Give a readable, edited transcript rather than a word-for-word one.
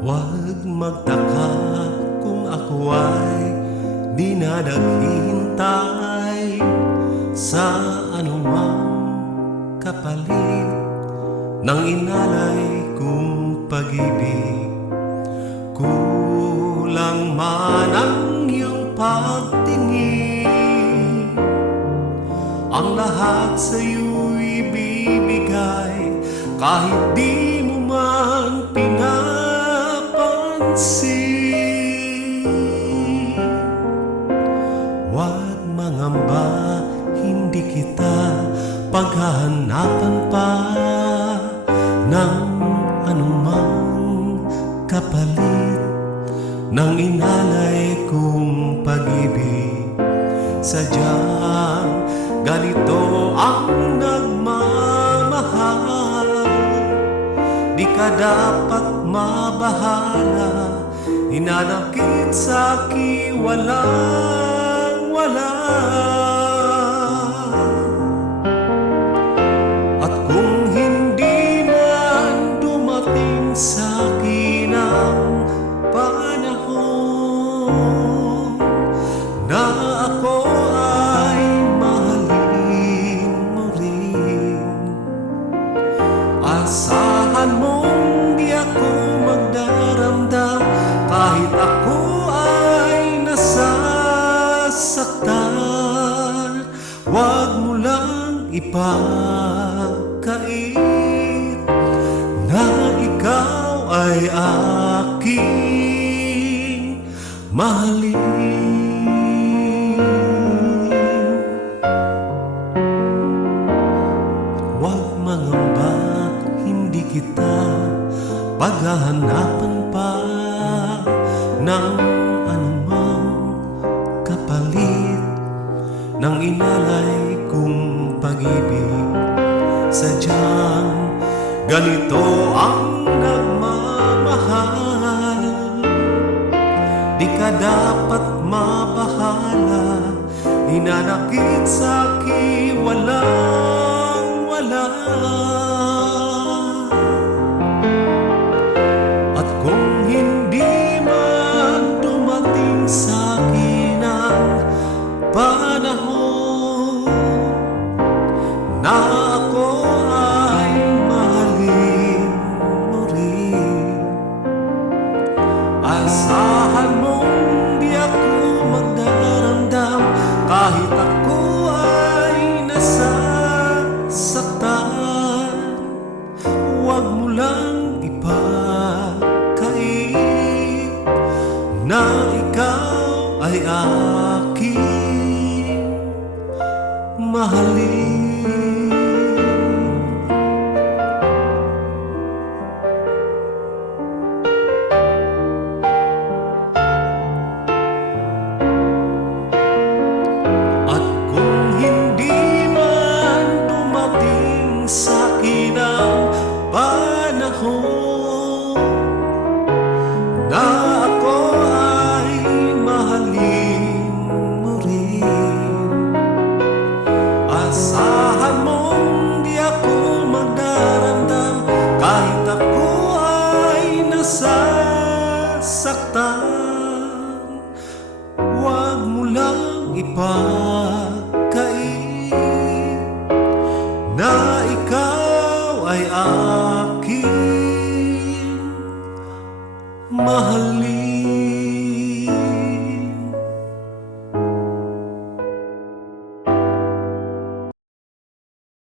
Huwag magtaka kung ako ay di na naghihintay sa anumang kapalit ng inalay kong pag-ibig. Kulang man ang iyong pagtingin, ang lahat sa'yo'y ibibigay kahit di mo man pinapansin. Huwag mangamba, hindi kita paghahanapan pa ng anumang kapalit ng inalay kong pag-ibig. Sadyang ganito ang nagmamahal, di ka dapat mabahala, hinanakit sa'ki walang-wala. At kung hindi man dumating sa'kin ang panahon na ako ay mahalin mo rin, asahan mong di ako magdaramdam kahit ako ay nasasaktan. Huwag mo lang ipagkait na ikaw ay aking mahalin. Huwag mangamba, hindi kita paghahanapan pa ng anumang kapalit ng inalay kong pag-ibig. Sadyang ganito ang nagmamahal, di ka dapat mabahala, hinanakit sa'ki walang-wala. At kung hindi man dumating sa'kin ang panahon na ako ay mahalin mo rin, asahan mong di ako magdaramdam kahit ako ay nasasaktan. Huwag mo lang ipagkait na ikaw ay aking mahalin. At kung hindi man dumating sa'kin ang panahon na ako ay mahalin mo rin, asahan mong di ako magdaramdam kahit ako ay nasasaktan. Huwag mo lang ipagkait na ikaw ay aking mahalin.